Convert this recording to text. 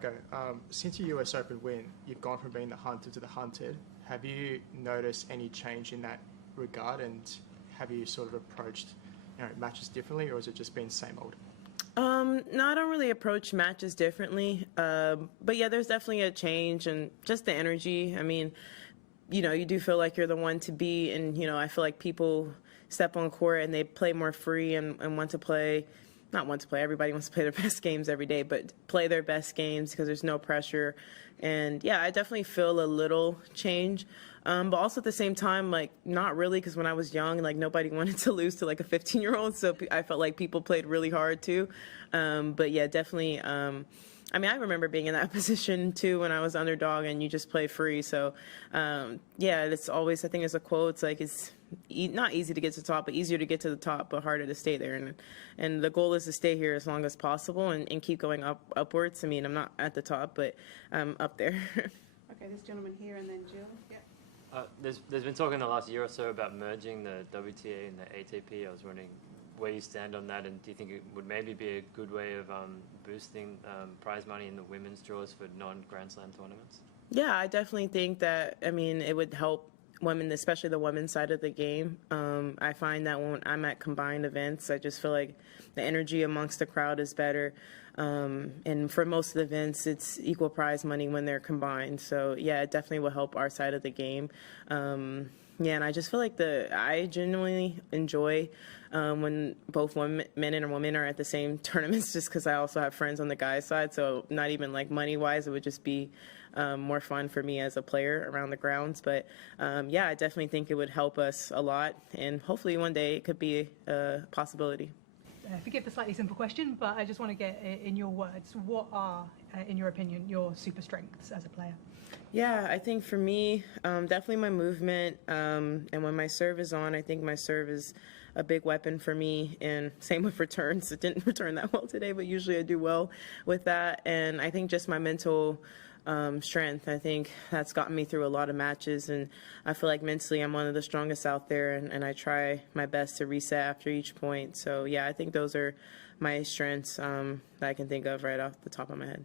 Coco, since your US Open win, you've gone from being the hunter to the hunted. Have you noticed any change in that regard, and have you sort of approached matches differently, or has it just been same old? No, I don't really approach matches differently, but yeah, there's definitely a change and just the energy. I mean, you do feel like you're the one to beat, and I feel like people step on court and they play more free and want to play. Not want to play, everybody wants to play their best games every day, but play their best games because there's no pressure. And yeah, I definitely feel a little change. But also at the same time, like, not really, because when I was young, like, nobody wanted to lose to like a 15-year-old, so I felt like people played really hard too. But yeah, definitely, I mean, I remember being in that position too when I was underdog and you just play free. So yeah, it's always, I think it's a quote, it's like, it's not easy to get to the top, but easier to get to the top, but harder to stay there. And the goal is to stay here as long as possible and keep going upwards. I mean, I'm not at the top, but I'm up there. Okay, this gentleman here and then Jill. Yeah. There's been talk in the last year or so about merging the WTA and the ATP. I was wondering where you stand on that, and do you think it would maybe be a good way of boosting prize money in the women's draws for non-Grand Slam tournaments? Yeah, I definitely think that, I mean, it would help women, especially the women's side of the game. I find that when I'm at combined events, I just feel like the energy amongst the crowd is better. And for most of the events, it's equal prize money when they're combined. So yeah, it definitely will help our side of the game. Yeah, and I just feel like I genuinely enjoy when both men and women are at the same tournaments, just because I also have friends on the guys' side. So not even like money-wise, it would just be more fun for me as a player around the grounds. But yeah, I definitely think it would help us a lot, and hopefully one day it could be a possibility. Forgive the slightly simple question, but I just want to get in your words, what are, in your opinion, your super strengths as a player? Yeah, I think for me, definitely my movement, and when my serve is on, I think my serve is a big weapon for me, and same with returns. It didn't return that well today, but usually I do well with that, and I think just my mental strength, I think that's gotten me through a lot of matches, and I feel like mentally I'm one of the strongest out there, and I try my best to reset after each point. So yeah, I think those are my strengths that I can think of right off the top of my head.